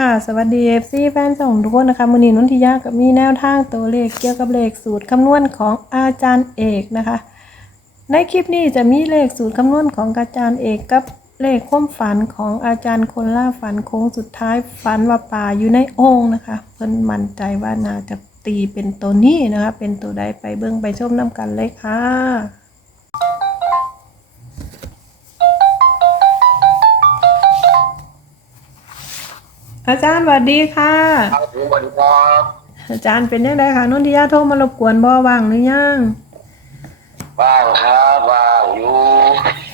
ค่ะสวัสดี FC แฟนส่งทุกคนนะคะมือนีนุนทิยากับมีแนวทางตัวเลขเกี่ยวกับเลขสูตรคำนวณของอาจารย์เอกนะคะ ในคลิปนี้จะมีเลขสูตรคำนวณของอาจารย์เอกกับเลขความฝันของอาจารย์คนล่าฝันโค้งสุดท้ายฝันว่าป่าอยู่ในโอ่งนะคะเพิ่นมั่นใจว่าน่าจะตีเป็นตัวนี้นะคะ เป็นตัวใดไปเบิ่งไปชมน้ำกันเลยค่ะ อาจารย์สวัสดีค่ะ ครับผมสวัสดีครับอาจารย์เป็นยังไงคะนุ่นทิยาโทรมารบกวนบ่ว่างหรือยังว่างครับว่างอยู่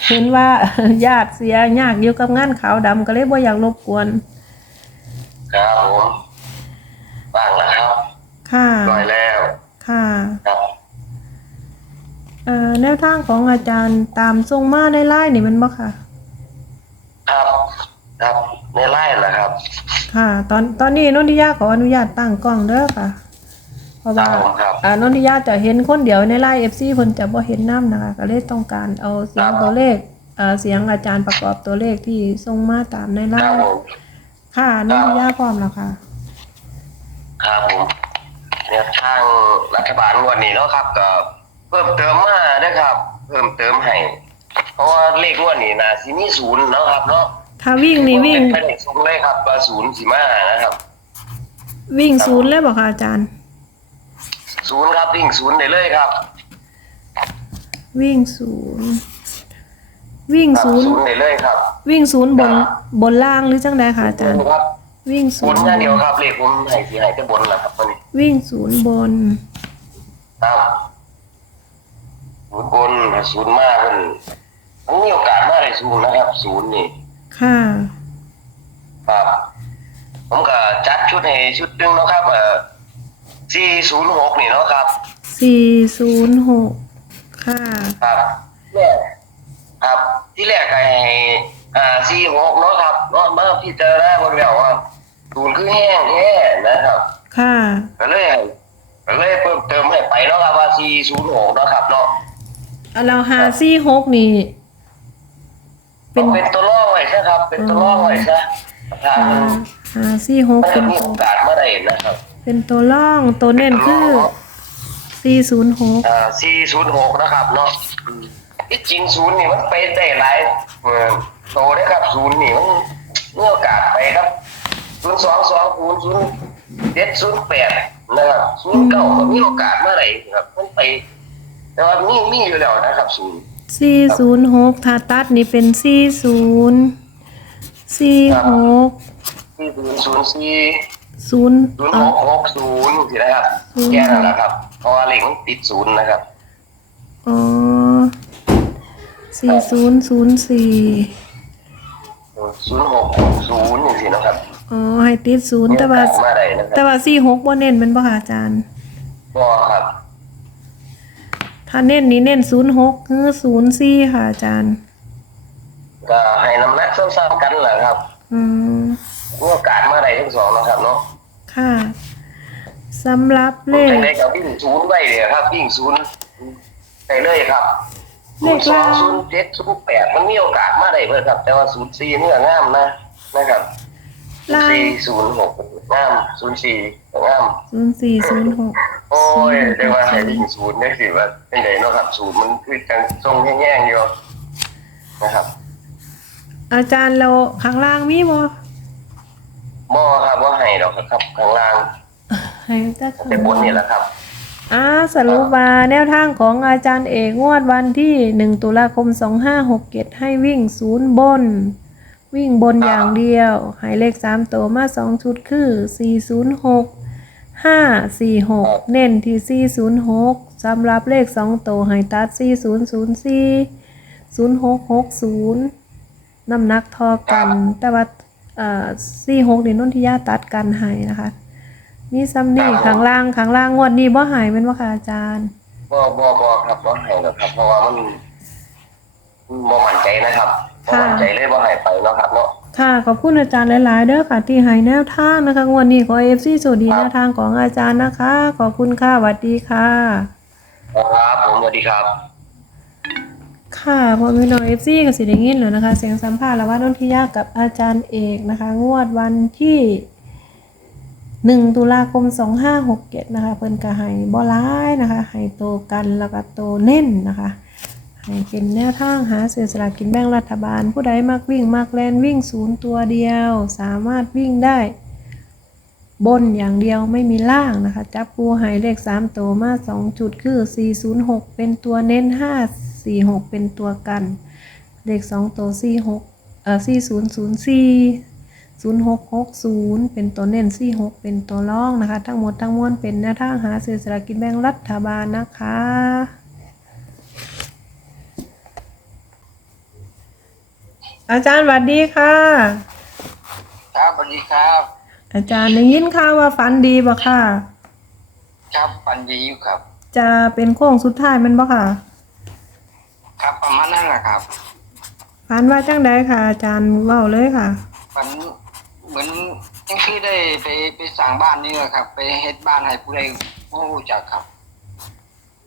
เห็นว่า ญาติเสียยากอยู่กับงานขาวดำก็เลยบ่อยากรบกวน ครับผมว่างแล้วครับค่ะร้อยแล้วค่ะ ครับเอ่อแนวทางของอาจารย์ตามทรงมาในไลน์นี่แมันบ่ค่ะ ครับ ครับในไล่แหละครับ ค่ะ ตอนตอนนี้นนทิยาขออนุญาตตั้งกล้องเด้อค่ะ เพราะว่าครับผมครับอ่านนทิยาจะเห็นคนเดียวในไลน์ FC เพิ่นจะบ่เห็นน้ำนะคะก็เลยต้องการเอาเสียงตัวเลขเอ่อเสียงอาจารย์ประกอบตัวเลขที่ส่งมาตามในไลครับน์ผมค่ะนนทิยาพร้อมแล้วค่ะ ครับผมเนี่ยทางรัฐบาลงวันนี้เนาะครับก็เพิ่มเติมมานะครับ เพิ่มเติมให้เพราะว่าเลขงวดนี้นะสิมีศูนย์เนาะครับเนาะ ถ้าวิ่งนี่วิ่งผมเป็นไปได้สูงเลยครับว่าศูนย์สิมานะครับ วิ่งศูนย์เลยบอกค่ะอาจารย์ ศูนย์ครับวิ่งศูนย์ได้เลยครับวิ่งศูนย์วิ่งครับศูนย์ศูนย์ได้เลยครับวิ่งศูนย์บนบนล่างหรือจังใดค่ะอาจารย์ ครับวิ่งบศูนนย์อย่างเดียวครับเลขผมให้สีให้แต่บนแหละครับวันนี้วิ่งศูนย์บน ครับศูนย์บนศูนย์มากมันมันมีโอกาสมากเลยศูนย์นะครับ ศูนย์นี่ ค่ะ ครับ ผมก็จัดชุดให้ชุดหนึงเนาะครับ เอ่อสี่ศูนย์หกนี่เนาะครับ สี่ศูนย์หกค่ะ ครับแรกครับ ที่แรกก็ให้อ่าสี่หกเนาะครับเนาะมาพิจารณาบนแล้วว่าศูนย์คือแห้งแท้นะครับ ค่ะ ก็เลยให้ก็เลยเพิ่มเติมให้ไปเนาะครับว่าสี่ศูนย์หกเนาะครับเนาะ เอาเราหาสี่หกนี่ เป็นเป็นตัวล่อไว้ใช่ครับ เป็นตัวล่อไว้ซะถ้าหามันหาสี่หกมันเป็จะนมีโอกาสเมื่อไหร่นะครับ เป็นตัวล่องตัวเน้นคือสี่ศูนย์หกอ่า406นะครับเนาะอืมที่จริงศูนย์นี่มันไปได้หลายเอ่อโตได้ครับศูนย์นี่มันมีโอกาสไปครับศูนย์สองสองศูนย์ศูนย์เจ็ดศูนย์แปดนะครับศูนย์เก้าก็มีโอกาสเมื่อไหร่ครับมันไปแต่ว่ามีมีอยู่แล้วนะครับศูนย์ สี่ศูนย์หกถ้าตัดนี่เป็นสี่ศูนย์สี่หกที่ศูนย์ศูนย์สี่ศูนย์ศูนย์เอ่หกหกศูนย์สินะครับแค่นั้นแหละครับ เพราะว่าเลขมันติดศูนย์นะครับ อ๋อสี่ศูนย์ศูนย์สี่ศูนย์หกศูนย์อย่างสินะครับอ๋อให้ติดศูนย์แต่ว่ามีโอกสเมื่อไหร่นะคแต่รับว่าสี่หกบ่เน้นแมันบ่ค่ะอาจารย์ ก็ครับ ถ้าเน้นนี่เน้นศูนย์หกคือศูนย์สี่ค่ะอาจารย์ ก็ให้น้ำหนักซ้ำๆกันแหละครับอืมมีโอกาสเมื่อไหร่ทั้งสองนะครับเนาะค่ะสำหรับเลขได้กับวิ่งศูนย์ไว้เลยครับวิ่งศูนย์ไปเลยครับเลศูนขย์สอล่างงศูนย์เจ็ดศูนย์แปดมันมีโอกาสเมื่อไหร่เพื่อนครับ แต่ว่าศูนย์สี่นี่ก็งามนะนะครับ ล่างสี่ศูนย์หกงามศูนย์สี่ก็งามศูนย์สี่ศูนย์หกโอ้ยเรียกว่าให้วิ่งศูนย์นี่สิว่าเป็นไงเนาะครับศูนย์มันคือจังทรงแง่ๆอยู่นะครับอาจารย์เราข้างล่างมีบ่บ่ครับว่าให้ดอกครับข้างล่างให้แต่ข้างแต่บนนี่แหละครับ อ่าสรุปว่าแนวทางของอาจารย์เอกงวดวันที่หนึ่งตุลาคมสองห้าหกเจ็ดให้วิ่งศูนย์บน วิ่งบนอย่างเดียวให้เลขสามตัวมาสองชุดคือสี่ศูนย์หกห้าสี่หกเน้นที่สี่ศูนย์หกสำหรับเลขสองตัวให้ตัดสี่ศูนย์ศูนย์สี่ศูนย์หกหกศูนย์น้ำหนักทอกัน แต่ว่าเอ่อสี่หกนี่นนทิยาตัดกันให้นะคะมีซัมนี่ข้างล่างข้างล่างงวดนี้บ่หายเป็นว่าค่ะอาจารย์บ่บ่บ่ครับบ่ให้หรอกครับ เพราะว่ามันมันบ่มั่นใจนะครับ บ่ค่ะมั่นใจเลยบ่ให้ไปเนาะครับเนาะค่ะขอบคุณอาจารย์หลายๆเด้อค่ะที่ให้แนวทางนะคะงวดนี้ขอเอฟซีสวัสดีครับแนวทางของอาจารย์นะคะ ขอบคุณค่ะสวัสดีค่ะ ครับผมสวัสดีครับ ค่ะพอมีน้องเอฟซีกับสิได้ยินแล้วนะคะ เสียงสัมภาษณ์ระหว่างนนทิยากับอาจารย์เอกนะคะ งวดวันที่หนึ่งตุลาคมสองห้าหกเจ็ดนะคะ เพิ่นก็ให้บ่ร้ายนะคะให้โตกันแล้วก็โตเน่นนะคะ ให้เป็นแนวทางหาเสียสลากกินแบ่งรัฐบาล ผู้ใดมักวิ่งมักแลนวิ่งศูนย์ตัวเดียว สามารถวิ่งได้ บนอย่างเดียวไม่มีล่างนะคะ จับปูหายเลขสามตัวมาสองจุดคือ 406 เป็นตัวเน้น 546 เป็นตัวกัน เลขสองตัว46เอ่อ4004 0660 เป็นตัวเน้น46 เป็นตัวร่องนะคะ ทั้งหมดทั้งมวลเป็นแนวทางหาซื้อสลากกินแบ่งรัฐบาลนะคะ อาจารย์สวัสดีค่ะ ครับสวัสดีครับ อาจารย์ได้ยินข่าวว่าฝันดีบ่ค่ะ ครับปันดีอยู่ครับ จะเป็นโค้งสุดท้ายแมันบ่ค่ะครับประมาณนั้นแหละครับฝันว่าจังใดค่ะ อาจารย์เว้าเลยค่ะ ฝันเหมือนยังคือได้ไปไปสั่งบ้านนี่แหละครับ ไปเฮ็ดบ้านให้ผู้ใดผู้รู้จักครับ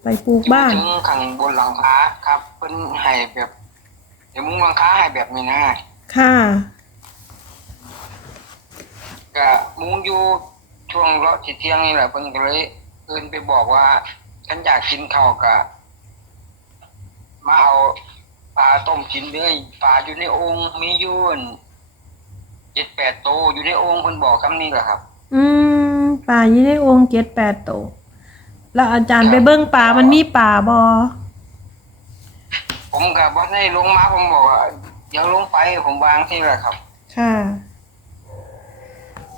ไปปลูกบ้านอยู่ถึงข้างบนหลังคาครับเพิ่นให้แบบ เดี๋ยวมุงหลังคาให้แบบนี้นะค่ะ ก็มุงอยู่ช่วงเลาะสิเที่ยงนี่แหละเพิ่นก็เลยเอิ้นไปบอกว่าฉันอยากกินข้าวกะมาเอาปลาต้มกินเลยปลาอยู่ในโองค์มีอยู่เจ็ดแปดโตวอยู่ในโองค์เพิ่นบอกคำนี้แหละครับ อืมป่าอยู่ในองค์เจ็ดแปดโตวแล้วอาจารย์ไปเบิ่งป่ามันมีป่าบ่ ผมกับว่าได้ลงมาผมบอกว่าเดี๋ยวลงไปผมวางที่แหละครับ ค่ะ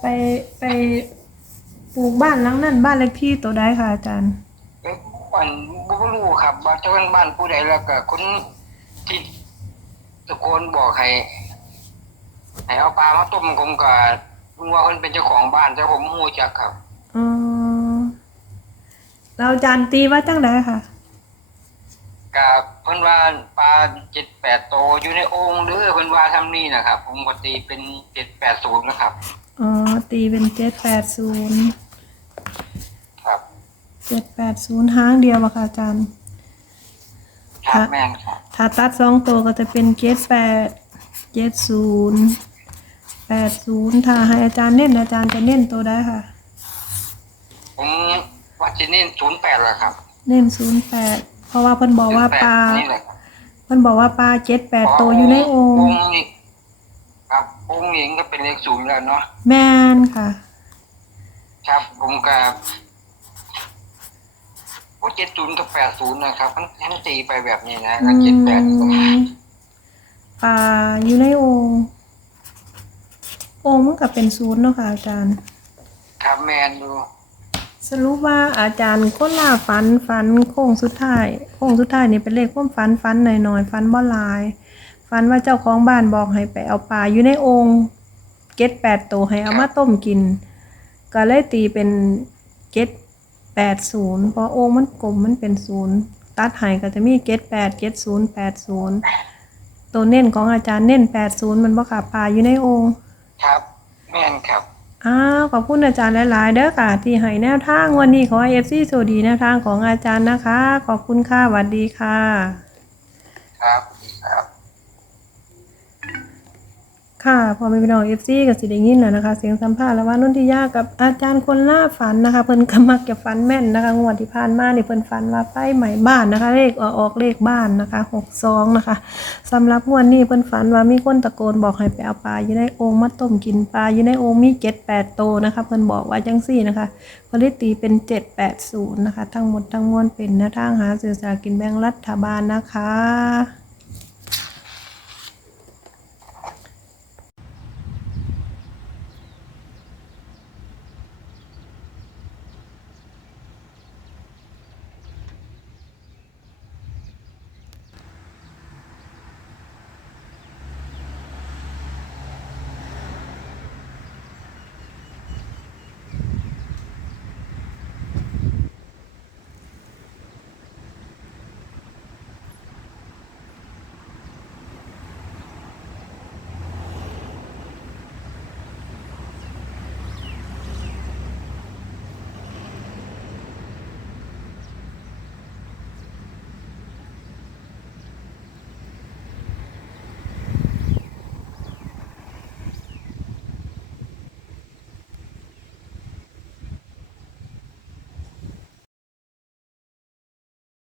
ไปไปปลูกบ้านหลังนั้นบ้านเลขที่ตัวใดค่ะอาจารย์เอ้ยอันบ่รู้ครับว่าเจ้าบ้านผู้ใดแล้วก็คนที่ตะโกนบอกให้ให้เอาปลามาต้มผมก็รู้ว่าเพิ่นเป็นเจ้าของบ้านแต่ผมบ่รู้จักครับอ๋อแล้วอาจารย์ตีว่าจังใดค่ะ กับเพิ่นว่าปลาเจ็ดแปดโตวอยู่ในโอ่งหรือเพิ่นว่าทำนี่นะครับ ผมก็ตีเป็นเจ็ดแปดศูนย์นะครับ อ๋อ ตีเป็นเจ็ดแปดศูนย์ครับเจ็ดแปดศูนย์ห้างเดียวอะค่ะอาจารย์ ครับค่ะแม่นครับถ้าตัดสองตัวก็จะเป็นเจ็ดแปดเจ็ดศูนย์แปดศูนย์ถ้าให้อาจารย์เน้นอาจารย์จะเน้นตัวได้ค่ะ ผมว่าจะนี่ศูนย์แปดแหละครับ เน้นศูนย์แปดเพ ราะว่าเพิ่นบอกว่าปลานี่แหละครับเพิ่นบอกว่าปลาเจ็ดแปดตัวอยู่ในโอ่งโอ่งนี่ครับโอ่งนี่ก็เป็นเลขศูนย์แล้วเนาะแมนค่ะ ครับผมกับว่าเจ็ดศูนย์กับแปดศูนย์นะครับมันมันตีไปแบบนี้นะอืเจ็ดแปดมปลาอยู่ในโอ่งโอ่งมันก็เป็นศูนย์เนาะค่ะอาจารย์ ครับแมนดูส รุปว่าอาจารย์คนล่าฝันฝันโค้งสุดท้ายโค้งสุดท้ายนี่เป็นเลขความฝันฝันหน่อยๆฝันบ่ลายฝันว่าเจ้าของบ้านบอกให้ไปเอาปลาอยู่ในโองค์เก็ดแปดตัวให้เอามาต้มกิน ก็เลยตีเป็นเก็ดแปดศูนย์เพราะโองค์มันกลมมันเป็นศูนย์ตัดหายก็จะมีเก็ดแปดเก็ดศูนย์แปดศูนย์ตัวเน้นของอาจารย์เน้นแปดศูนย์มันบ่ขาปลาอยู่ในโองค์ครับแม่นครับ อ้าวขอบคุณอาจารย์หลาย ๆ เด้อค่ะ ที่ให้แนวทางวันนี้ขอเอฟซีโซดีแนวทางของอาจารย์นะคะ ขอบคุณค่ะสวัสดีค่ะ ครับ ค่ะพอมีพี่น้องเอฟซีกับสิได้ยินแล้วนะคะ เสียงสัมภาษณ์แล้วว่านุ่นทิยากับอาจารย์คนล่าฝันนะคะ เพิ่นก็มักจะฝันแม่นนะคะงวดที่ผ่านมาเนี่เพิ่นฝันว่าไฟไหม้บ้านนะคะ เลขออกเลขบ้านนะคะหกสองนะคะสำหรับงวดนี้เพิ่นฝันว่ามีคนตะโกนบอกให้ไปเอาปลาอยู่ในโอ่งมาต้มกินปลาอยู่ในโอ่งมีเจ็ดแปดโตนะคะ เพิ่นบอกว่าจังซี่นะคะเพิ่นตีเป็นเจ็ดแปดศูนย์นะคะ ทั้งหมดทั้งมวลเป็นนวทางหาสื่อสารกินแบ่งรัฐบาลนะคะ